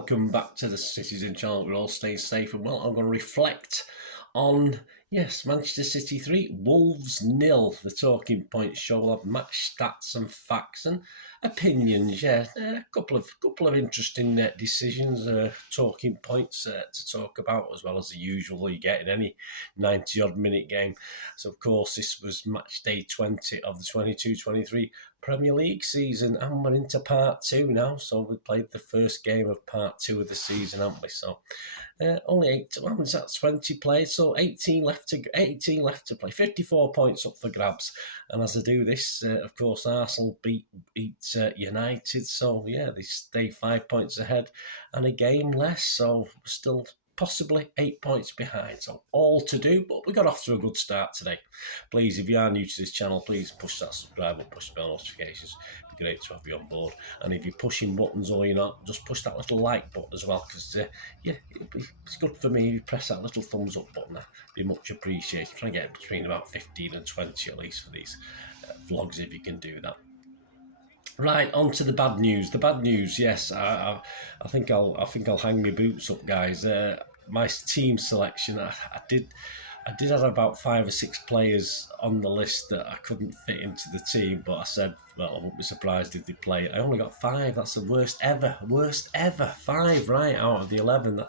welcome back to the Citizen channel. We're all staying safe and well. I'm going to reflect on, yes, Manchester City 3, Wolves 0, the talking point show. We'll have match stats and facts and opinions, yeah. A couple of interesting decisions, talking points to talk about, as well as the usual you get in any 90-odd minute game. So, of course, this was match day 20 of the 22-23 Premier League season, and we're into part 2 now. So we played the first game of part 2 of the season, haven't we? So only 20 played, so 18 left to play. 54 points up for grabs. And as I do this, of course, Arsenal beat United. So yeah, they stay 5 points ahead and a game less. So still possibly 8 points behind. So all to do, but we got off to a good start today. Please, if you are new to this channel, please push that subscribe button, push the bell notifications. It'd be great to have you on board. And if you're pushing buttons or you're not, just push that little like button as well, because it's good for me if you press that little thumbs up button. That'd be much appreciated. I'm trying to get between about 15 and 20 at least for these vlogs, if you can do that. Right, on to the bad news. The bad news, yes, I think I'll hang my boots up, guys. My team selection, I did have about 5 or 6 players on the list that I couldn't fit into the team, but I said, well, I wouldn't be surprised if they play. I only got 5. That's the worst ever. 5 right out of the 11.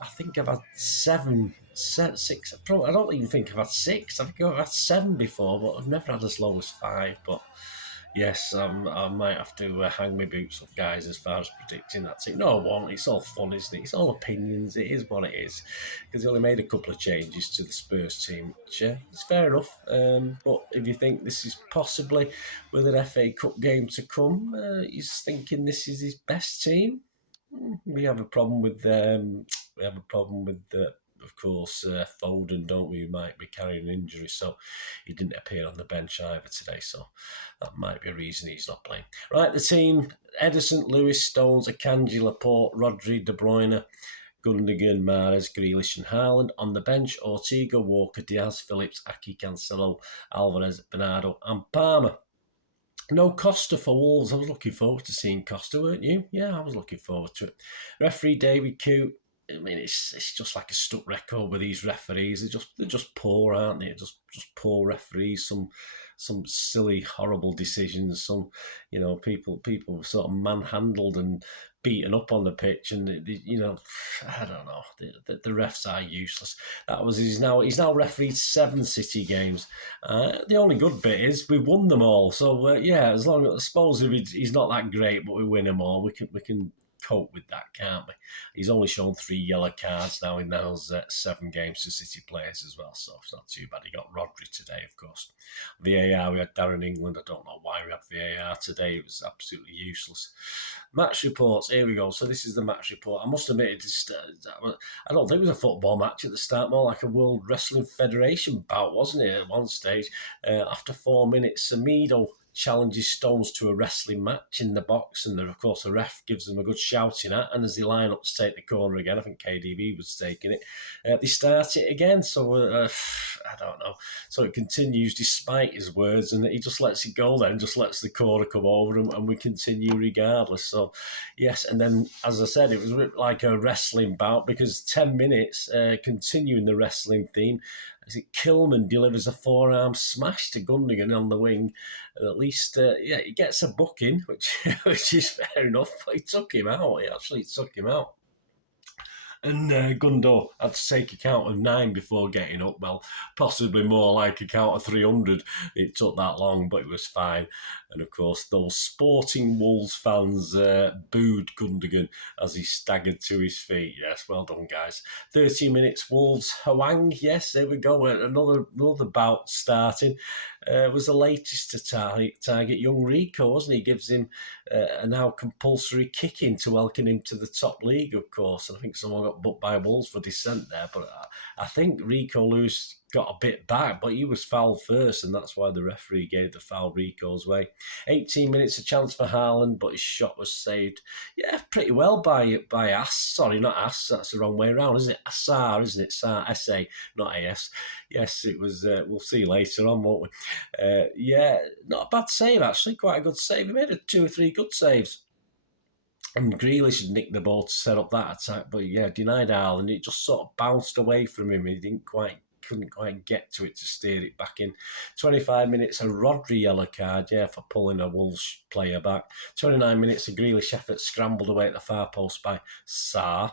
I think I've had 7, 6. I don't even think I've had 6. I think I've had 7 before, but I've never had as low as 5. But yes, I might have to hang my boots up, guys, as far as predicting that team. No, I won't. It's all fun, isn't it? It's all opinions. It is what it is. Because they only made a couple of changes to the Spurs team, which is fair enough. But if you think this is possibly with an FA Cup game to come, he's thinking this is his best team. We have a problem with of course, Foden, don't we? He might be carrying an injury, so he didn't appear on the bench either today, so that might be a reason he's not playing. Right, the team: Ederson, Lewis, Stones, Akanji, Laporte, Rodri, De Bruyne, Gundogan, Mahrez, Grealish and Haaland. On the bench: Ortega, Walker, Diaz, Phillips, Aki, Cancelo, Alvarez, Bernardo and Palmer. No Costa for Wolves. I was looking forward to seeing Costa, weren't you? Yeah, I was looking forward to it. Referee David Coote. I mean, it's just like a stuck record with these referees. They're just poor, aren't they? Just poor referees. Some silly, horrible decisions. Some, people sort of manhandled and beaten up on the pitch, and I don't know. The refs are useless. He's now refereed 7 City games. The only good bit is we won them all. So as long as I suppose if he's not that great, but we win them all, we can cope with that, can't we? He's only shown 3 yellow cards now in those 7 games to City players as well, so it's not too bad. He got Rodri today, of course. VAR, we had Darren England. I don't know why we had VAR today. It was absolutely useless. Match reports, here we go. So this is the match report. I must admit, I don't think it was a football match at the start, more like a World Wrestling Federation bout, wasn't it, at one stage? After 4 minutes, Semedo challenges Stones to a wrestling match in the box, and of course the ref gives them a good shouting at, and as they line up to take the corner again, I think KDB was taking it, they start it again, so I don't know. So it continues despite his words, and he just lets it go then, just lets the corner come over him, and we continue regardless. So yes, and then as I said, it was a bit like a wrestling bout, because 10 minutes continuing the wrestling theme, as it Kilman delivers a forearm smash to Gundogan on the wing. And at least, he gets a booking, which is fair enough. But he took him out. He actually took him out. And Gundo had to take a count of 9 before getting up. Well, possibly more like a count of 300. It took that long, but it was fine. And of course, those sporting Wolves fans booed Gundogan as he staggered to his feet. Yes, well done, guys. 30 minutes, Wolves, Hwang. Yes, there we go. Another bout starting. Was the latest to target young Rico, wasn't he? Gives him a now compulsory kicking to welcome him to the top league, of course. And I think someone got booked by Wolves for dissent there, but I think Rico Lewis got a bit back, but he was fouled first, and that's why the referee gave the foul Rico's way. 18 minutes, a chance for Haaland, but his shot was saved. Yeah, pretty well by Ass. Sorry, not Ass. That's the wrong way around, isn't it? Assar, isn't it? Sar, S-A, not A-S. Yes, it was. We'll see later on, won't we? Not a bad save, actually. Quite a good save. He made 2 or 3 good saves. And Grealish had nicked the ball to set up that attack, but yeah, denied Ireland. It just sort of bounced away from him. He couldn't quite get to it to steer it back in. 25 minutes, a Rodri yellow card, for pulling a Wolves player back. 29 minutes, a Grealish effort scrambled away at the far post by Sarr.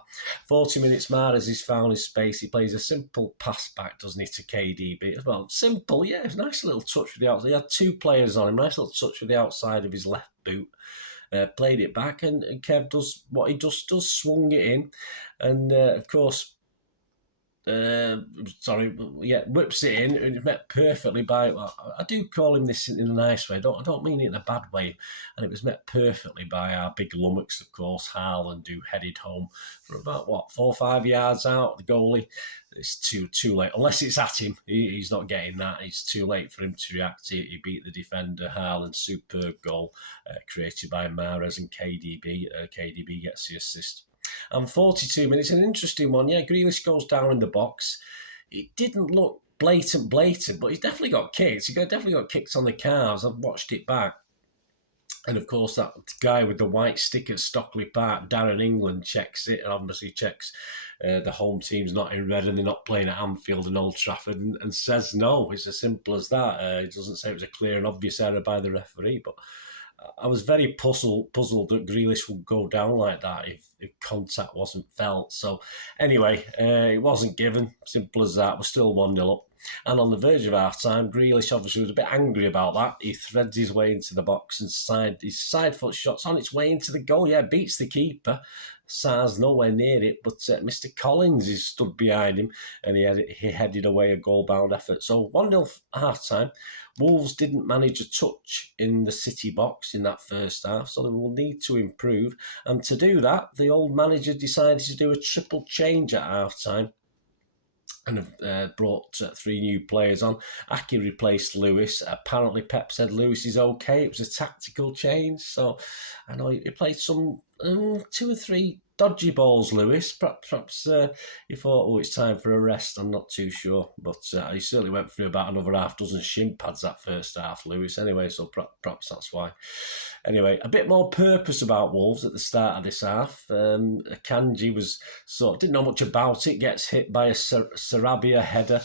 40 minutes, Mahrez is found in space. He plays a simple pass back, doesn't he, to KDB? Well, simple, it's a nice little touch with the outside. He had two players on him, nice little touch with the outside of his left boot. Played it back, and Kev does what he just does, swung it in, and of course, whips it in, and it met perfectly by. Well, I do call him this in a nice way. I don't mean it in a bad way, and it was met perfectly by our big lummox, of course, Haaland, who headed home from about 4 or 5 yards out. The goalie, it's too late. Unless it's at him, he's not getting that. It's too late for him to react. He beat the defender. Haaland, superb goal created by Mahrez and KDB. KDB gets the assist. And 42 minutes, an interesting one. Grealish goes down in the box. It didn't look blatant, but he's definitely got kicked. He definitely got kicked on the calves. I've watched it back. And of course, that guy with the white stick at Stockley Park, Darren England, checks it, and obviously checks the home team's not in red and they're not playing at Anfield and Old Trafford, and says no. It's as simple as that. It doesn't say it was a clear and obvious error by the referee, but I was very puzzled that Grealish would go down like that if contact wasn't felt. So anyway, it wasn't given. Simple as that. We're still 1-0 up. And on the verge of half-time, Grealish obviously was a bit angry about that. He threads his way into the box and his side foot shot's on its way into the goal. Beats the keeper. Sarr's nowhere near it, but Mr. Collins is stood behind him, and he headed away a goal-bound effort. So 1-0 half-time. Wolves didn't manage a touch in the City box in that first half, so they will need to improve. And to do that, the old manager decided to do a triple change at half-time and brought 3 new players on. Aki replaced Lewis. Apparently, Pep said Lewis is okay. It was a tactical change. So I know he played some 2 or 3 dodgy balls, Lewis. Perhaps he thought, it's time for a rest. I'm not too sure. But he certainly went through about another half dozen shin pads that first half, Lewis. Anyway, so perhaps that's why. Anyway, a bit more purpose about Wolves at the start of this half. Akanji didn't know much about it. Gets hit by a Sarabia header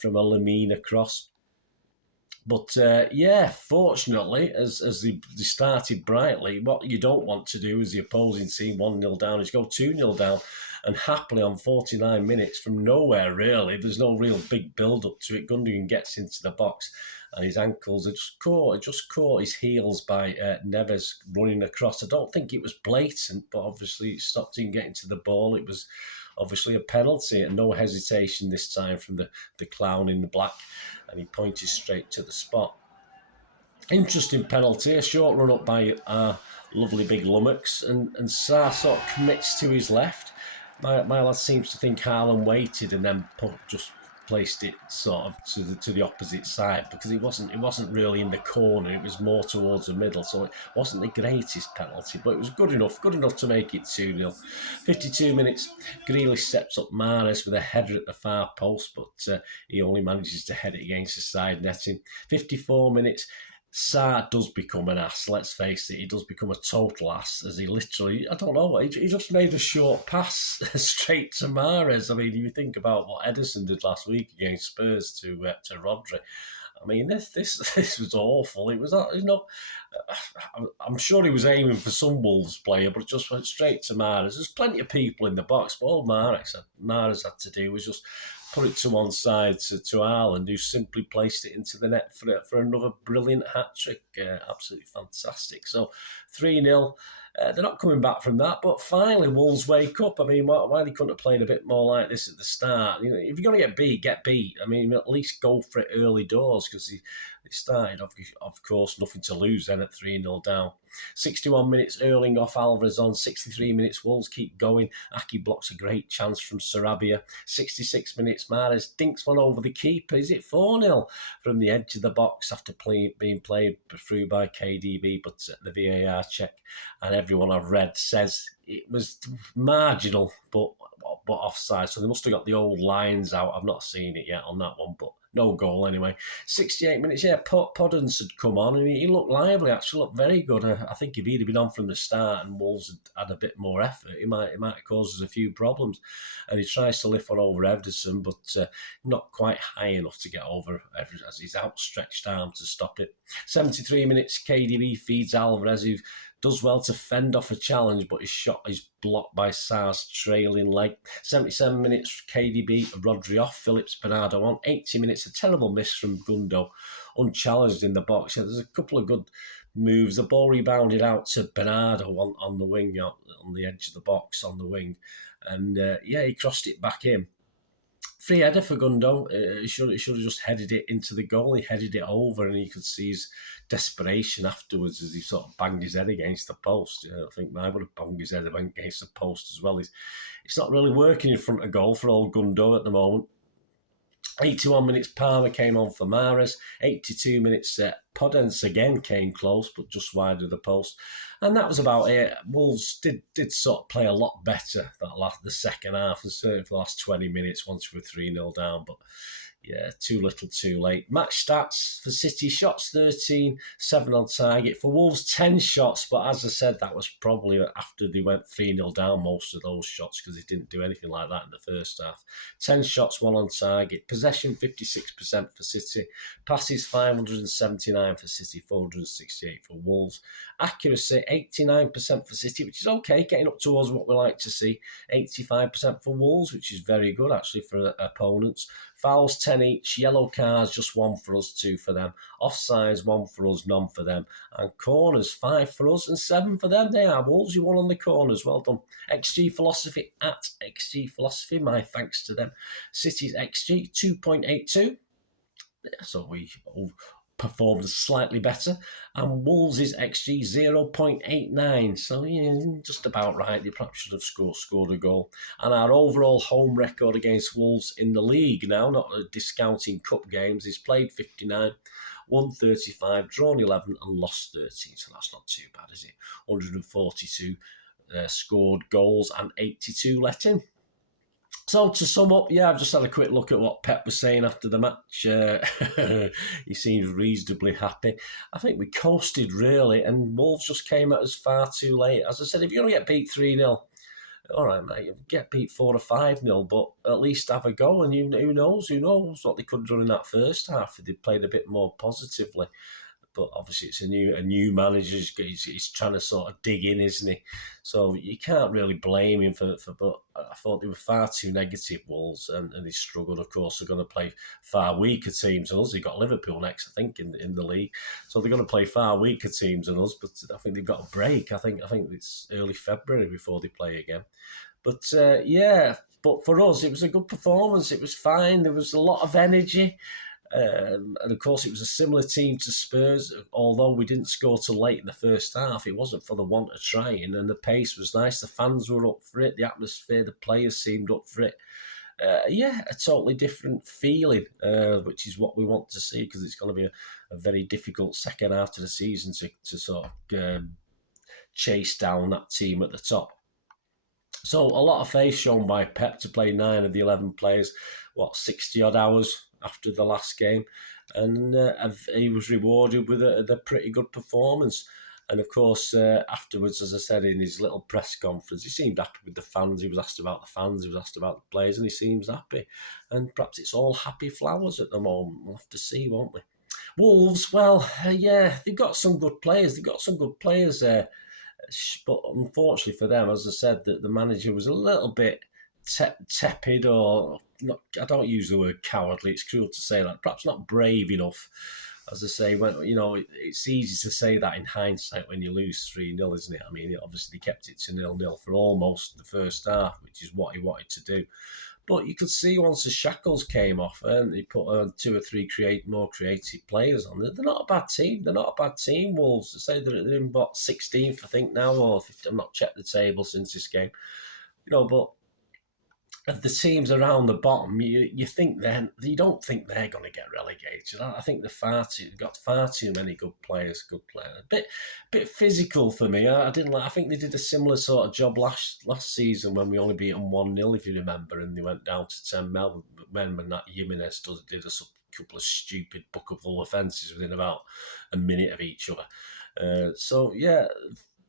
from a M.E.N across. But fortunately, as they started brightly, what you don't want to do as the opposing team 1-0 down is go 2-0 down. And happily on 49 minutes from nowhere, really, there's no real big build-up to it. Gundogan gets into the box and his ankles are just caught his heels by Neves running across. I don't think it was blatant, but obviously it stopped him getting to the ball. It was obviously a penalty, and no hesitation this time from the clown in the black, and he pointed straight to the spot. Interesting penalty, a short run up by lovely big lummox, and Sarr sort of commits to his left. My lad seems to think Haaland waited and then just placed it sort of to the opposite side, because it wasn't really in the corner. It was more towards the middle, so it wasn't the greatest penalty, but it was good enough to make it 2-0. 52 minutes, Grealish steps up Mahrez with a header at the far post, but he only manages to head it against the side netting. 54 minutes, Sarr does become an ass, let's face it. He does become a total ass, as he literally, I don't know, he just made a short pass straight to Mahrez. I mean, you think about what Ederson did last week against Spurs to Rodri. I mean, this was awful. It was, I'm sure he was aiming for some Wolves player, but it just went straight to Mahrez. There's plenty of people in the box, but all Mahrez had to do was just put it to one side to Haaland, who simply placed it into the net for another brilliant hat-trick. Absolutely fantastic. So 3-0. They're not coming back from that, but finally Wolves wake up. I mean, why they couldn't have played a bit more like this at the start? If you're going to get beat. I mean, at least go for it early doors, because they started, of course, nothing to lose then at 3-0 down. 61 minutes, Erling off, Alvarez on. 63 minutes, Wolves keep going. Aki blocks a great chance from Sarabia. 66 minutes, Mahrez dinks one over the keeper. Is it 4-0 from the edge of the box after being played through by KDB? But the VAR check, and everyone I've read says it was marginal, but but offside. So they must have got the old lines out. I've not seen it yet on that one, but no goal anyway. 68 minutes, yeah, Podence had come on and he looked lively, actually looked very good. I think if he'd have been on from the start and Wolves had a bit more effort, it might have caused us a few problems. And he tries to lift one over Everton, but not quite high enough to get over Everton as his outstretched arm to stop it. 73 minutes, KDB feeds Alvarez, who does well to fend off a challenge, but his shot is blocked by Sarr's trailing leg. 77 minutes, KDB, Rodri off, Phillips, Bernardo on. 80 minutes, a terrible miss from Gundo, unchallenged in the box. Yeah, there's a couple of good moves. The ball rebounded out to Bernardo on the wing, on the edge of the box, on the wing. And he crossed it back in. Free header for Gundo. He should have just headed it into the goal. He headed it over, and you could see his desperation afterwards as he sort of banged his head against the post. I think I would have banged his head against the post as well. It's not really working in front of goal for old Gundo at the moment. 81 minutes, Palmer came on for Mahrez. 82 minutes, Podence again came close, but just wide of the post. And that was about it. Wolves did sort of play a lot better the second half, and certainly for the last 20 minutes once we were 3-0 down. But yeah, too little, too late. Match stats for City: shots 13, 7 on target. For Wolves, 10 shots. But as I said, that was probably after they went 3-0 down, most of those shots, because they didn't do anything like that in the first half. 10 shots, 1 on target. Possession, 56% for City. Passes, 579 for City, 468 for Wolves. Accuracy, 89% for City, which is okay, getting up towards what we like to see. 85% for Wolves, which is very good, actually, for opponents. Fouls, 10 each. Yellow cards, just 1 for us, 2 for them. Offsides, 1 for us, none for them. And corners, 5 for us and 7 for them. They are Wolves. You won on the corners. Well done. XG Philosophy at XG Philosophy. My thanks to them. City's XG, 2.82. So we performed slightly better, and Wolves' XG 0.89, so yeah, just about right. They perhaps should have scored a goal. And our overall home record against Wolves in the league now, not discounting cup games, is played 59, won 35, drawn 11 and lost 13, so that's not too bad, is it? 142 scored goals and 82 let in. So to sum up, I've just had a quick look at what Pep was saying after the match. He seemed reasonably happy. I think we coasted, really, and Wolves just came at us far too late. As I said, if you're going to get beat 3-0, all right, mate, get beat 4 or 5-0, but at least have a go, and who knows what they could have done in that first half if they played a bit more positively. But obviously it's a new manager. He's trying to sort of dig in, isn't he? So you can't really blame him for but I thought they were far too negative, Wolves, and they struggled. Of course, they're going to play far weaker teams than us. They've got Liverpool next, I think, in the league. So they're going to play far weaker teams than us, but I think they've got a break. I think it's early February before they play again. But but for us, it was a good performance. It was fine. There was a lot of energy. And of course, it was a similar team to Spurs. Although we didn't score till late in the first half, it wasn't for the want of trying, and the pace was nice. The fans were up for it. The atmosphere, the players seemed up for it. A totally different feeling, which is what we want to see, because it's going to be a very difficult second half of the season to sort of chase down that team at the top. So a lot of faith shown by Pep to play 9 of the 11 players, 60 odd hours after the last game, and he was rewarded with a pretty good performance. And of course, afterwards, as I said in his little press conference, he seemed happy with the fans. He was asked about the fans, he was asked about the players, and he seems happy. And perhaps it's all happy flowers at the moment. We'll have to see, won't we? Wolves, well, they've got some good players. They've got some good players there. But unfortunately for them, as I said, that the manager was a little bit tepid, or not. I don't use the word cowardly. It's cruel to say that. Perhaps not brave enough. As I say, it's easy to say that in hindsight when you lose 3-0, isn't it? I mean, obviously they kept it to 0-0 for almost the first half, which is what he wanted to do. But you could see once the shackles came off and he put 2 or 3 more creative players on, they're not a bad team. They're not a bad team, Wolves. They say they're in about 16th, I think, now, or 15th. I've not checked the table since this game. But of the teams around the bottom, you think you don't think they're going to get relegated. I think they've got far too many good players. A bit physical for me. I didn't like. I think they did a similar sort of job last season when we only beat them 1-0, if you remember, and they went down to 10 men when that Jimenez did a couple of stupid bookable offences within about a minute of each other. So yeah,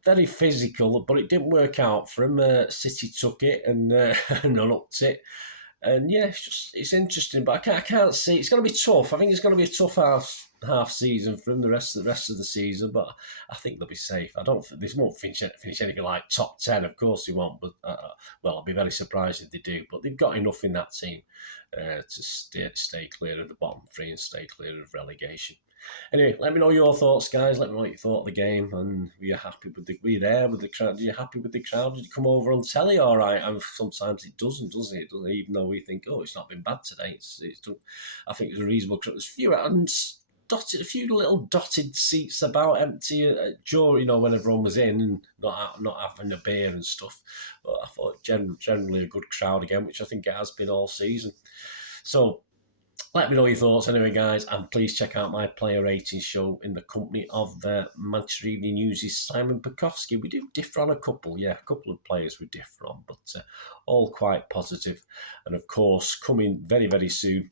very physical, but it didn't work out for him. City took it and upped it. And yeah, it's interesting, but I can't see. It's going to be tough. I think it's going to be a tough half season for them the rest of the season. But I think they'll be safe. I don't think they won't finish anything like top 10. Of course they won't. But well, I'll be very surprised if they do. But they've got enough in that team to stay clear of the bottom three and stay clear of relegation. Anyway, let me know your thoughts, guys. Let me know what you thought of the game, and were you happy with were you there with the crowd? Are you happy with the crowd? Did it come over on telly all right? And sometimes it doesn't, does it? Even though we think, oh, it's not been bad today. I think it's a reasonable crowd. There's a few little dotted seats about empty during, when everyone was in and not having a beer and stuff. But I thought generally a good crowd again, which I think it has been all season. So let me know your thoughts anyway, guys, and please check out my player rating show in the company of Manchester Evening News' Simon Pekowski. We do differ on a couple of players we differ on, but all quite positive. And of course, coming very, very soon,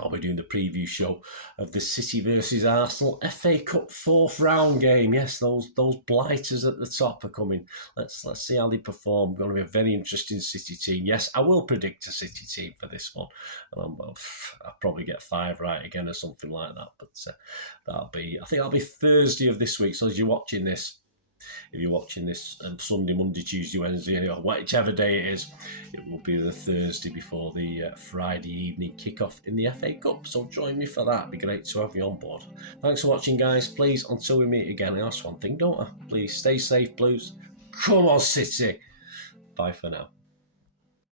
I'll be doing the preview show of the City versus Arsenal FA Cup 4th round game. Yes, those blighters at the top are coming. Let's see how they perform. Going to be a very interesting City team. Yes, I will predict a City team for this one. And I'll probably get 5 right again or something like that. But I think that'll be Thursday of this week. So as you're watching this, if you're watching this Sunday, Monday, Tuesday, Wednesday, whichever day it is, it will be the Thursday before the Friday evening kickoff in the FA Cup. So join me for that. It'd be great to have you on board. Thanks for watching, guys. Please, until we meet again, I ask one thing, don't I? Please stay safe, Blues. Come on, City. Bye for now.